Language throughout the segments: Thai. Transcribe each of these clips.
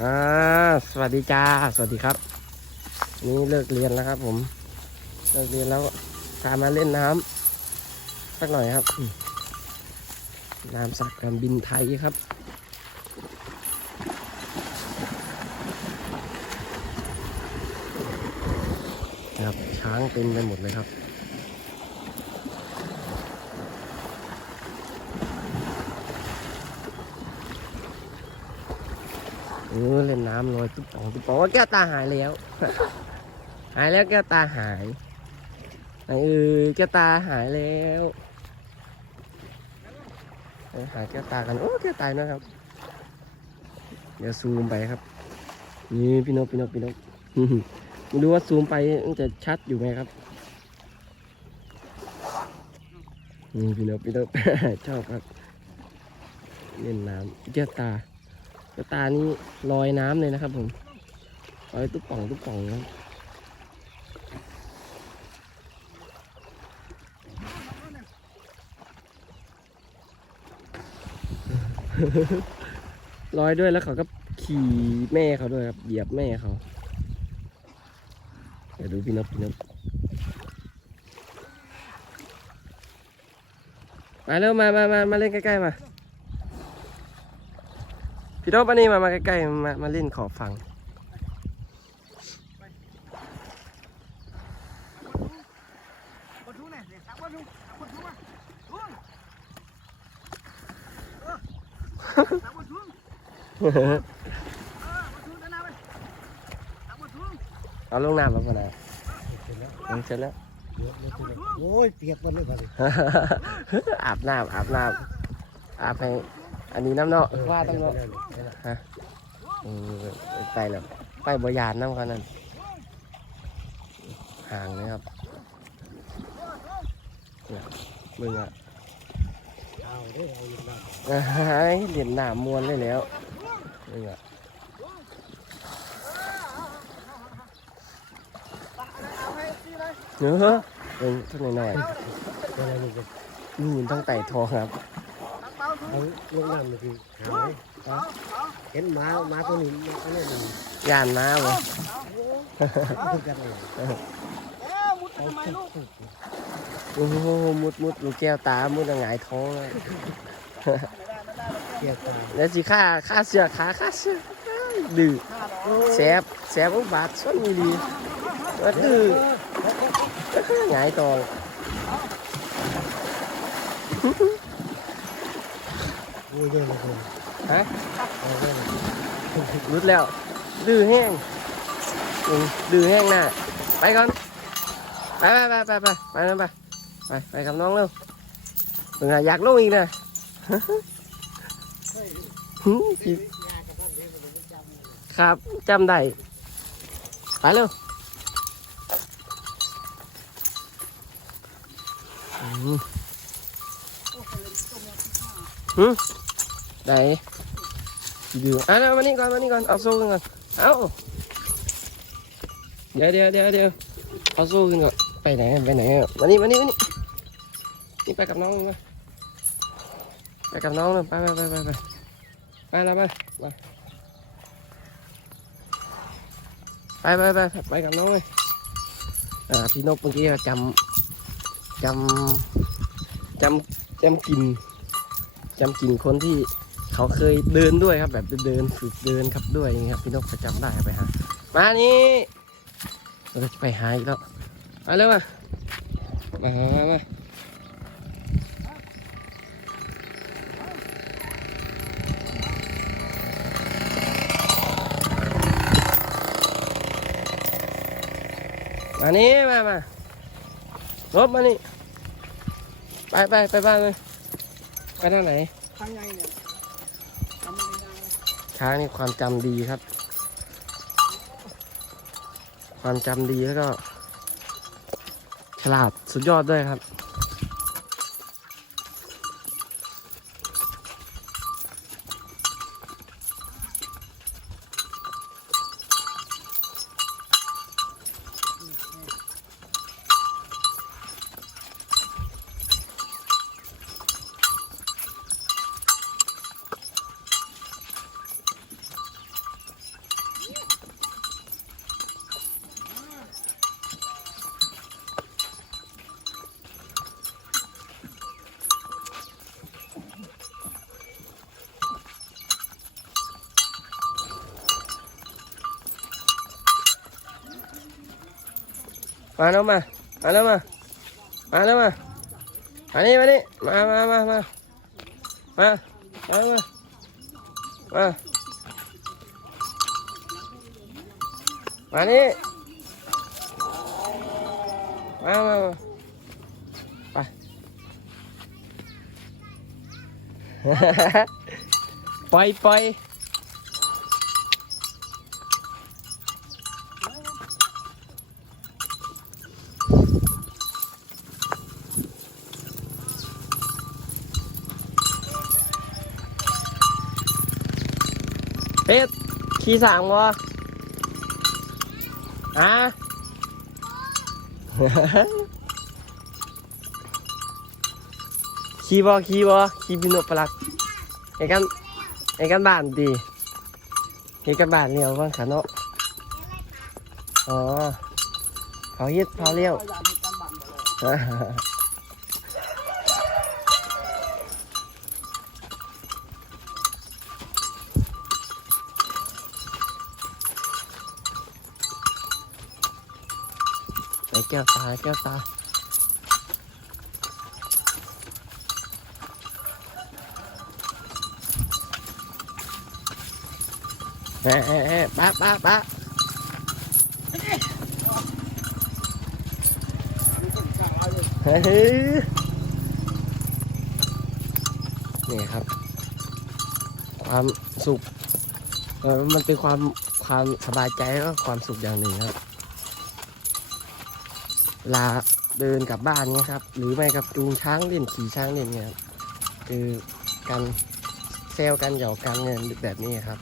อ่าสวัสดีจ้า สวัสดีครับ นี่เลิกเรียนแล้วครับ ผม เลิกเรียนแล้วพามาเล่นน้ำสักหน่อยครับน้ำสักการบินไทยครับครับช้างเต็มไปหมดเลยครับ ออเล่นน้ำลอยตุ๊บปองตุ๊บปองว่าแก้วตาหายแล้ว หายแล้วแก้วตาหายไหนเออแก้วตาหายแล้วหาแก้วตากันโอ้แก้วตายนะครับ เดี๋ยวซูมไปครับ นี่พี่นกพี่นกพี่นกไม่รู้ว่าซูมไปมันจะชัดอยู่ไหมครับนี่พี่นกพี่นกชอบครับเล่นน้ำแก้วตา กระตานี่ลอยน้ำเลยนะครับผมลอยตุ๊บป่องตุ๊บป่องครับลอยด้วยแล้วเขาก็ขี่แม่เขาด้วยครับเหยียบแม่เขาเดี๋ยวดูพี่นพพี่นพมาเร็วมามามามาเล่นใกล้ๆมา พี่โต๊ะปนี่มามาใกล้ๆมามาเล่นขอบฟังเอาลงน้ำแล้วปะนะลงเสร็จแล้วโอ้ยเปียกหมดเลยปเลยอาบน้ำอาบน้ำอาบให้ อันนี้น้ำเนาะว่าต้องเนาะเออไปแล้วไปบอยานน้ำกันนั่นห่างนะครับเนี่ยมึงอะเอาเด้อเอาอยู่นั่นเฮ้ยเหรียญหนามมวนเลยแล้วมึงอะเอาให้ซีเลยเนื้อเองเท่าหน่อยอะไรนี่ก็ๆนี่มันต้องไต่ทองครับตัก เบาทุ่งเอาลงน้ำนี่คือหายเอาเห็นหมาหมาตัวนี้อันนี้มันยานน้ำเลยคือกันเลยโอ้โหมุดมุดลูกแก้วตา มุดหงายท้องเลยแล้วสิค่าค่าเสือขาค่าเสือดื้อแสบแสบอุบาทส้นมีดีว่าดื้อหงายตอง โอ้ยเยอะเลยคนฮะเอาเยอะเลยรุดแล้ว ดื้อแห้งอืมดื้อแห้งหน้าไปก่อน ไปไปไปไปไปไปไปไปไปไปกับน้องเร็วเพิ่งอยากลงอีกนะหึครับจำได้ ไปเร็วอืมหึ ไหนดูอะเอามานี่ก่อนมานี่ก่อนเอาโซ่ขึ้นก่อนเอาเดี๋ยวเดี๋ยวเดี๋ยวเดี๋ยวเอาโซ่ขึ้นก่อนไปไหนไปไหนมานี่มานี่มานี่นี่ไปกับน้องมาไปกับน้องเลยไปไปไปไปไปไปล้วไปไปไปไปไปกับน้องเลยอ่าพี่นกเมื่อกี้จำจำจำจำกลินจำกลินคนที่ เขาเคยเดินด้วยครับ แบบเดินฝึกเดินครับด้วยอย่ครับพี่นกประจำได้ไปหามานี่เราจะไปหาอีกแล้วมาเร็วมามามามามามานี่มามาลบมานี่ ไปไปไปบ้านเลย ไปทางไหน ทางไงเนี่ย ช้างนี่ความจำดีครับ ความจำดีแล้วก็ ฉลาดสุดยอดด้วยครับ มาแล้วมามาแล้วมามาแล้วมาอันนี้มานี่มามามามามามามามามานี่มามามาไปปล่อยปล่อย เป็ดขี่สางวะฮะขี่บอขี่บอขี่บินโนปลักไอ้กันไอ้กันบ้านดีไอ้กันบ้านเลี้ยวบ้างขาเนาะอ๋อเขาเฮ็ดเขาเลี้ยว พยายามให้ กันบันไปเลยไอ้แก้วตาแก้วตาเฮ้เฮ้เฮ้ป้าป้าป้าเฮ้ยนี่ครับ ความสุขเออมันเป็นความความสบายใจแล้วก็ความสุขอย่างหนึ่งครับ ลาเดินกลับบ้านเนี่ยครับ หรือไม่กับจูงช้างเล่นขี่ช้างเล่นเนี่ยคือการเซลกันเหยอกกันเนี่ยแบบนี้ครับ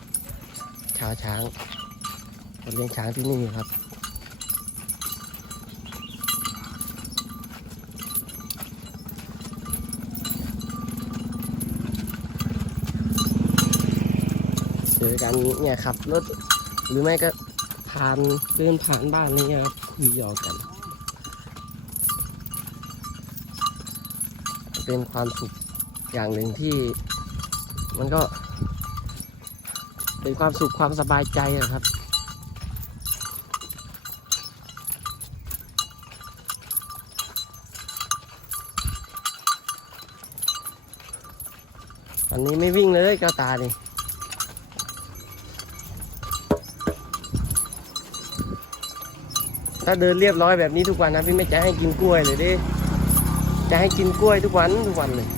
ชาวช้างคนเลี้ยงช้างที่นี่ครับเจอกันเนี่ยขับรถหรือไม่ก็ผ่านเดินผ่านบ้านอะไรเงี้ครับคุยหยอกกัน เป็นความสุขอย่างหนึ่งที่มันก็ เป็นความสุขความสบายใจอะครับวันนี้ไม่วิ่งเลยเก้าตานี่ถ้าเดินเรียบร้อยแบบนี้ทุกวันนะพี่ไม่จะให้กินกล้วยเลยดิ จะให้กินกล้วยทุกวันทุกวันเลย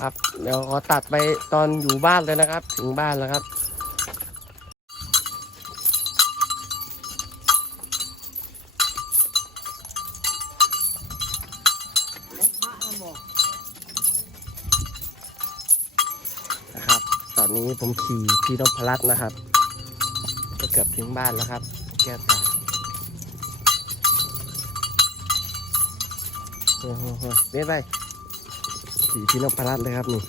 ครับเดี๋ยวขอตัดไปตอนอยู่บ้านเลยนะครับ ถึงบ้านแล้วครับ พระนั่นบอก นะครับ ตอนนี้ผมขี่พี่นพรัตน์นะครับ ก็เกือบถึงบ้านแล้วครับ แก้ตาโอ้โหเบี้ยไปขี่พี่นพรัตน์เลยครับนี่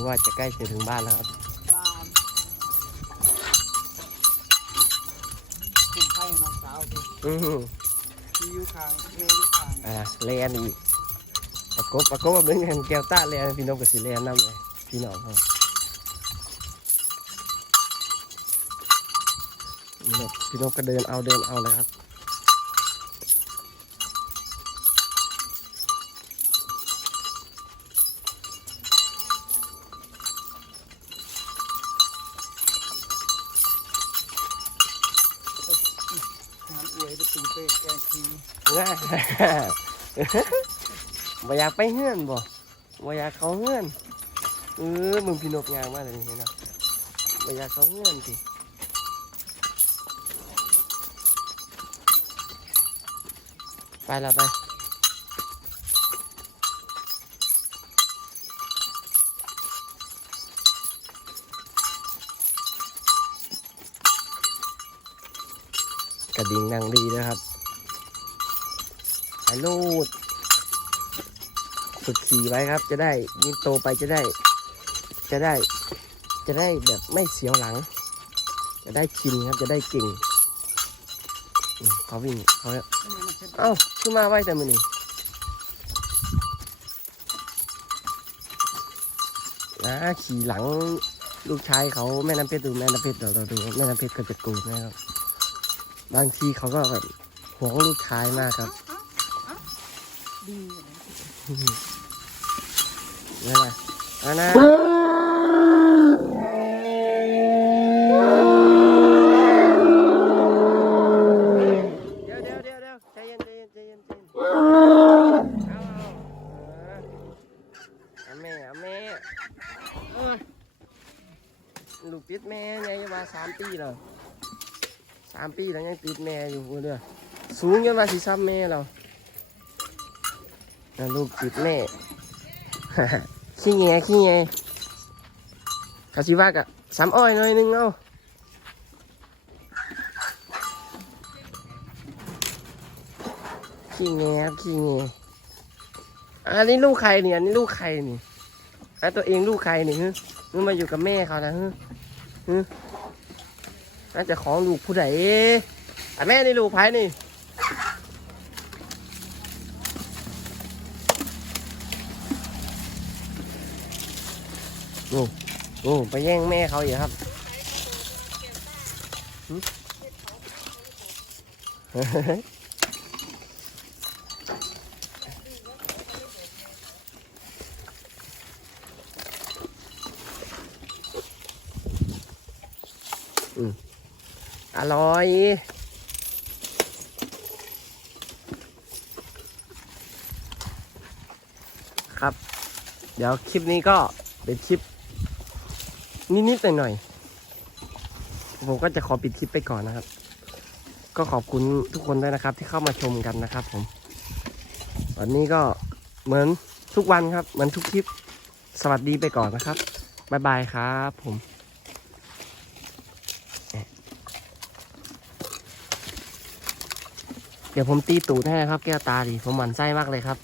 รือว่าจะใกล้จะถึงบ้านแล้วครับบ้านคุณไพ่น้องสาวดิอือหือที่อยู่ข้างเมย์อยู่ข้างอ่าแลนอีกประกบประกบมาเบิ่งกันแก้วตาแลนพี่น้องกับสิแลนน้ำเลยพี่น้องเขานี่แหละพี่น้องก็เดินเอาเดินเอาเลยครับ งานอวยประตูเตะแกง ทีง่ายบ่อยากไปเฮือนบ่บ่อยากเขาเฮือนเออมึงพี่นกยางมากเลยนี่เนาะไม่อยากเขาเงื่อนสิไปละไปกระดิ่งนางดีนะครับ ไปลูดฝึกขี่ไว้ครับ จะได้ยิ่งโตไปจะได้ จะได้ จะได้แบบไม่เสียวหลัง จะได้ชินครับจะได้เก่งเขาวิ่งเขาเอ้าขึ้นมาไว้แต่มือนี่นะขี่หลังลูกชายเขาแม่น้ำเพชรดูแม่น้ำเพชรเราเราดูแม่น้ำเพชรก็จะโกรธนะครับบางทีเขาก็แบบห่วงลูกชายมากครับ Đây này. Anna. Lục tiết mẹ nhanh ba 3 tí rồi 3 tí là nhanh tiết mẹ อยู่ vừa được Xuống cho ba chỉ 3 mẹ rồi ล้วสามปีแล้วยังติดแม่อยู่เด้งจนมาสิซ้ำแม่เราน่ะลูกติดแม่ขี้แงขี้แงเขาสิว่ากะสามอ้อยหน่อยหนึงเอาขี้แงครับขี้แงอันนี้ลูกใครเนี่ยอันนี้ลูกใครนี่อันตัวเองลูกใครนี่ฮึมึงมาอยู่กับแม่เขานะฮึฮึน่าจะของลูกผู้ใดอันแม่นี่ลูกไผนี่ โอ้ไปแย่งแม่เขาอีกครับอร่อยครับ เดี๋ยวคลิปนี้ก็เป็นคลิป นิดๆหน่อยๆผมก็จะขอปิดคลิปไปก่อนนะครับ ก็ขอบคุณทุกคนด้วยนะครับ ที่เข้ามาชมกันนะครับ ผม วันนี้ก็เหมือนทุกวันครับ เหมือนทุกคลิปสวัสดีไปก่อนนะครับบ๊ายบายครับผมเดี๋ยวผมตีตูดให้นะครับ แก้วตาดิผมหมั่นไส้มากเลยครับ